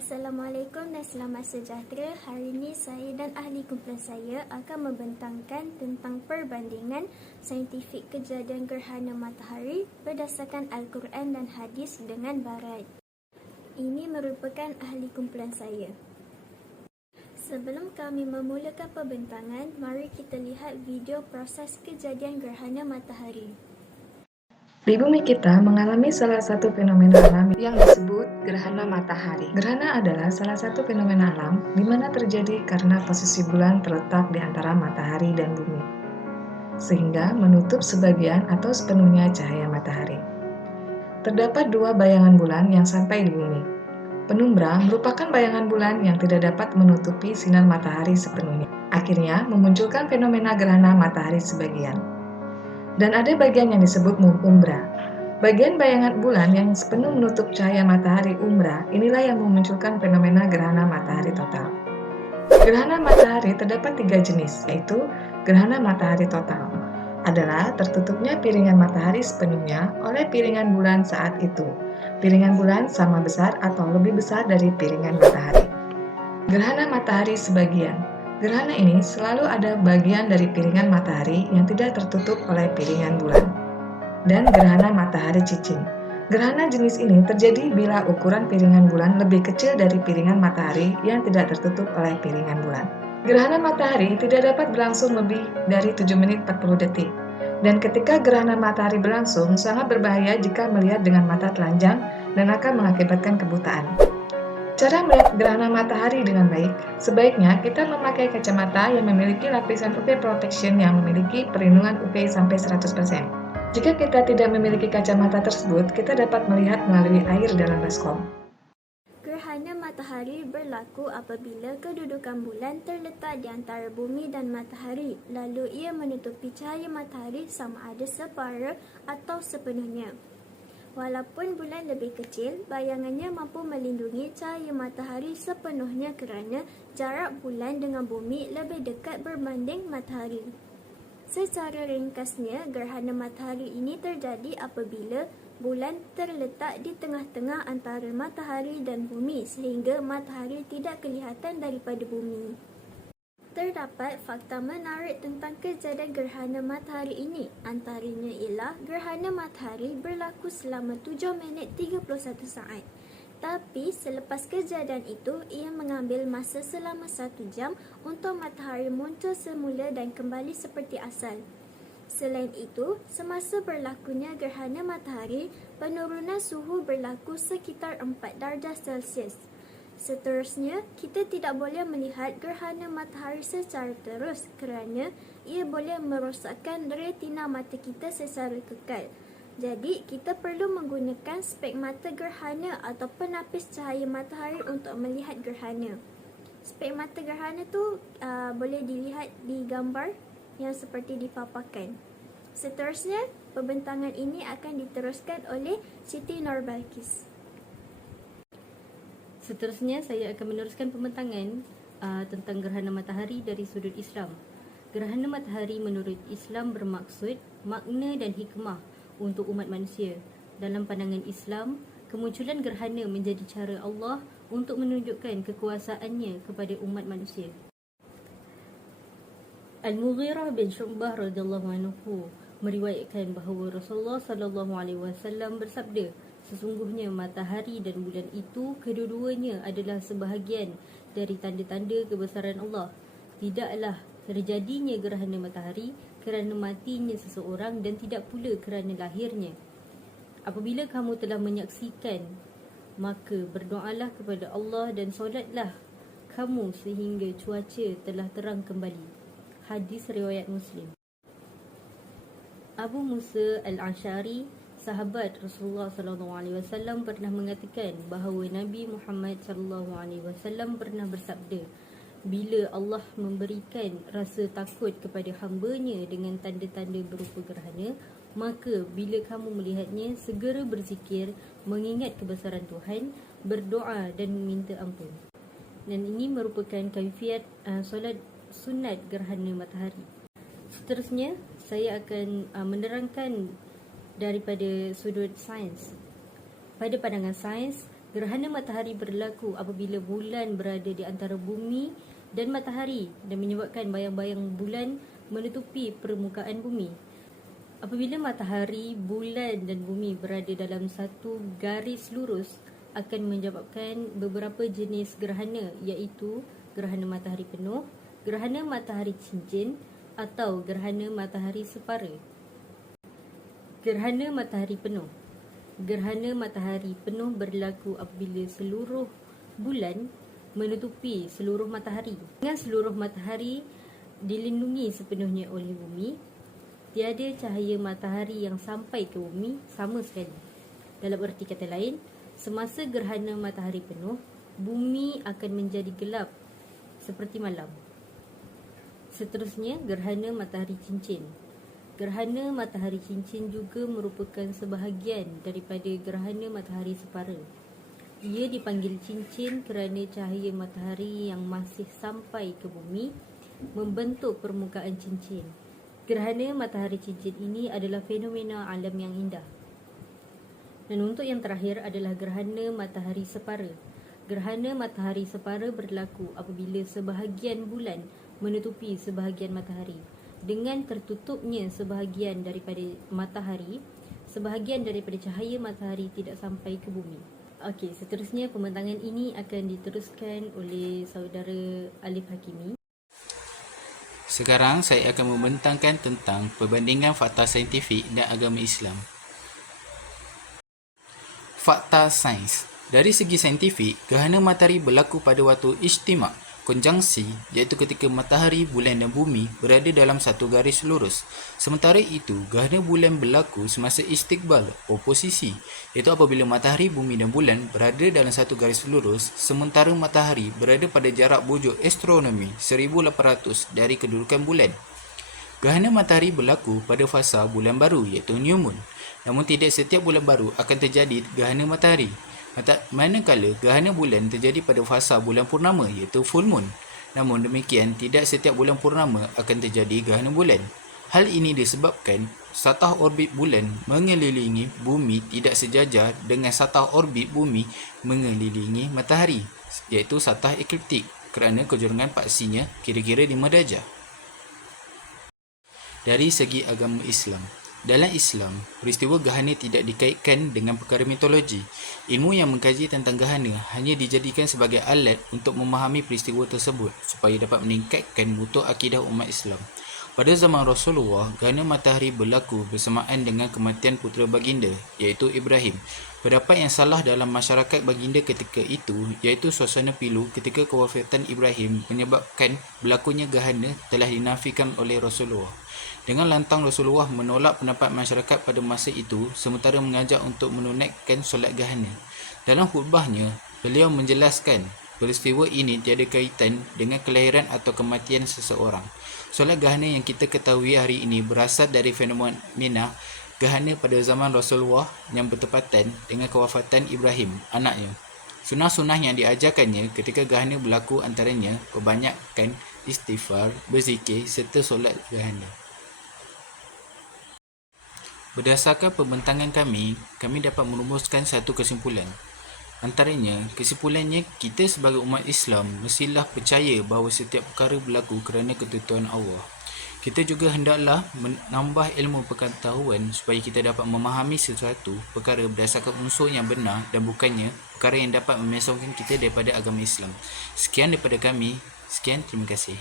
Assalamualaikum dan selamat sejahtera. Hari ini saya dan ahli kumpulan saya akan membentangkan tentang perbandingan saintifik kejadian gerhana matahari berdasarkan Al-Quran dan hadis dengan barat. Ini merupakan ahli kumpulan saya. Sebelum kami memulakan pembentangan, mari kita lihat video proses kejadian gerhana matahari. Di bumi kita mengalami salah satu fenomena alam yang disebut gerhana matahari. Gerhana adalah salah satu fenomena alam di mana terjadi karena posisi bulan terletak di antara matahari dan bumi, sehingga menutup sebagian atau sepenuhnya cahaya matahari. Terdapat dua bayangan bulan yang sampai di bumi. Penumbra merupakan bayangan bulan yang tidak dapat menutupi sinar matahari sepenuhnya. Akhirnya memunculkan fenomena gerhana matahari sebagian. Dan ada bagian yang disebut umbra. Bagian bayangan bulan yang sepenuh menutup cahaya matahari umbra, inilah yang memunculkan fenomena gerhana matahari total. Gerhana matahari terdapat 3 jenis, yaitu gerhana matahari total adalah tertutupnya piringan matahari sepenuhnya oleh piringan bulan saat itu. Piringan bulan sama besar atau lebih besar dari piringan matahari. Gerhana matahari sebagian. Gerhana ini selalu ada bagian dari piringan matahari yang tidak tertutup oleh piringan bulan. Dan gerhana matahari cincin. Gerhana jenis ini terjadi bila ukuran piringan bulan lebih kecil dari piringan matahari yang tidak tertutup oleh piringan bulan. Gerhana matahari tidak dapat berlangsung lebih dari 7 menit 40 detik. Dan ketika gerhana matahari berlangsung, sangat berbahaya jika melihat dengan mata telanjang dan akan mengakibatkan kebutaan. Cara melihat gerhana matahari dengan baik, sebaiknya kita memakai kacamata yang memiliki lapisan UV protection yang memiliki perlindungan UV sampai 100%. Jika kita tidak memiliki kacamata tersebut, kita dapat melihat melalui air dalam baskom. Gerhana matahari berlaku apabila kedudukan bulan terletak di antara bumi dan matahari, lalu ia menutupi cahaya matahari sama ada separa atau sepenuhnya. Walaupun bulan lebih kecil, bayangannya mampu melindungi cahaya matahari sepenuhnya kerana jarak bulan dengan bumi lebih dekat berbanding matahari. Secara ringkasnya, gerhana matahari ini terjadi apabila bulan terletak di tengah-tengah antara matahari dan bumi sehingga matahari tidak kelihatan daripada bumi. Terdapat fakta menarik tentang kejadian gerhana matahari ini. Antaranya ialah gerhana matahari berlaku selama 7 minit 31 saat. Tapi selepas kejadian itu, ia mengambil masa selama 1 jam untuk matahari muncul semula dan kembali seperti asal. Selain itu, semasa berlakunya gerhana matahari, penurunan suhu berlaku sekitar 4 darjah Celsius. Seterusnya, kita tidak boleh melihat gerhana matahari secara terus kerana ia boleh merosakkan retina mata kita secara kekal. Jadi, kita perlu menggunakan spek mata gerhana atau penapis cahaya matahari untuk melihat gerhana. Spek mata gerhana tu boleh dilihat di gambar yang seperti dipaparkan. Seterusnya, pembentangan ini akan diteruskan oleh Siti Norbalkis. Seterusnya, saya akan meneruskan pembentangan tentang gerhana matahari dari sudut Islam. Gerhana matahari menurut Islam bermaksud makna dan hikmah untuk umat manusia. Dalam pandangan Islam, kemunculan gerhana menjadi cara Allah untuk menunjukkan kekuasaannya kepada umat manusia. Al-Mughirah bin Syu'bah radhiyallahu anhu meriwayatkan bahawa Rasulullah sallallahu alaihi wasallam bersabda, sesungguhnya matahari dan bulan itu kedua-duanya adalah sebahagian dari tanda-tanda kebesaran Allah. Tidaklah terjadinya gerhana matahari kerana matinya seseorang dan tidak pula kerana lahirnya. Apabila kamu telah menyaksikan, maka berdoalah kepada Allah dan solatlah kamu sehingga cuaca telah terang kembali. Hadis riwayat Muslim. Abu Musa Al-Ash'ari, sahabat Rasulullah SAW pernah mengatakan bahawa Nabi Muhammad SAW pernah bersabda, bila Allah memberikan rasa takut kepada hamba-Nya dengan tanda-tanda berupa gerhana, maka bila kamu melihatnya, segera berzikir, mengingat kebesaran Tuhan, berdoa dan meminta ampun. Dan ini merupakan kaifiat solat sunat gerhana matahari. Seterusnya, saya akan menerangkan daripada sudut sains. Pada pandangan sains, Gerhana matahari berlaku apabila bulan berada di antara bumi dan matahari dan menyebabkan bayang-bayang bulan menutupi permukaan bumi. Apabila matahari, bulan dan bumi berada dalam satu garis lurus, akan menyebabkan beberapa jenis gerhana, iaitu gerhana matahari penuh, gerhana matahari cincin atau gerhana matahari separa. Gerhana matahari penuh. Gerhana matahari penuh berlaku apabila seluruh bulan menutupi seluruh matahari. Dengan seluruh matahari dilindungi sepenuhnya oleh bumi, tiada cahaya matahari yang sampai ke bumi sama sekali. Dalam erti kata lain, semasa gerhana matahari penuh, bumi akan menjadi gelap seperti malam. Seterusnya, gerhana matahari cincin. Gerhana matahari cincin juga merupakan sebahagian daripada gerhana matahari separa. Ia dipanggil cincin kerana cahaya matahari yang masih sampai ke bumi membentuk permukaan cincin. Gerhana matahari cincin ini adalah fenomena alam yang indah. Dan untuk yang terakhir adalah gerhana matahari separa. Gerhana matahari separa berlaku apabila sebahagian bulan menutupi sebahagian matahari. Dengan tertutupnya sebahagian daripada matahari, sebahagian daripada cahaya matahari tidak sampai ke bumi. Okey, seterusnya pembentangan ini akan diteruskan oleh saudara Alif Hakimi. Sekarang saya akan membentangkan tentang perbandingan fakta saintifik dan agama Islam. Fakta sains. Dari segi saintifik, gerhana matahari berlaku pada waktu ijtima', konjungsi, iaitu ketika matahari, bulan dan bumi berada dalam satu garis lurus. Sementara itu, gerhana bulan berlaku semasa istiqbal, oposisi, iaitu apabila matahari, bumi dan bulan berada dalam satu garis lurus, sementara matahari berada pada jarak bujur astronomi 1800 dari kedudukan bulan. Gerhana matahari berlaku pada fasa bulan baru, iaitu new moon. Namun tidak setiap bulan baru akan terjadi gerhana matahari. Manakala gerhana bulan terjadi pada fasa bulan purnama, iaitu full moon. Namun demikian, tidak setiap bulan purnama akan terjadi gerhana bulan. Hal ini disebabkan satah orbit bulan mengelilingi bumi tidak sejajar dengan satah orbit bumi mengelilingi matahari, iaitu satah ekliptik, kerana kejorangan paksinya kira-kira 5 darjah. Dari segi agama Islam, dalam Islam, peristiwa gerhana tidak dikaitkan dengan perkara mitologi. Ilmu yang mengkaji tentang gerhana hanya dijadikan sebagai alat untuk memahami peristiwa tersebut supaya dapat meningkatkan mutu akidah umat Islam. Pada zaman Rasulullah, gerhana matahari berlaku bersamaan dengan kematian putera baginda, iaitu Ibrahim. Pendapat yang salah dalam masyarakat baginda ketika itu, iaitu suasana pilu ketika kewafatan Ibrahim menyebabkan berlakunya gerhana telah dinafikan oleh Rasulullah. Dengan lantang Rasulullah menolak pendapat masyarakat pada masa itu sementara mengajak untuk menunaikan solat gerhana. Dalam khutbahnya, beliau menjelaskan peristiwa ini tiada kaitan dengan kelahiran atau kematian seseorang. Solat gerhana yang kita ketahui hari ini berasal dari fenomena gerhana pada zaman Rasulullah yang bertepatan dengan kewafatan Ibrahim, anaknya. Sunnah-sunnah yang diajarkannya ketika gerhana berlaku antaranya perbanyakkan istighfar, berzikir serta solat gerhana. Berdasarkan pembentangan kami dapat merumuskan satu kesimpulan. Antaranya, kesimpulannya, kita sebagai umat Islam mestilah percaya bahawa setiap perkara berlaku kerana ketentuan Allah. Kita juga hendaklah menambah ilmu pengetahuan supaya kita dapat memahami sesuatu perkara berdasarkan unsur yang benar dan bukannya perkara yang dapat memisahkan kita daripada agama Islam. Sekian daripada kami. Sekian, terima kasih.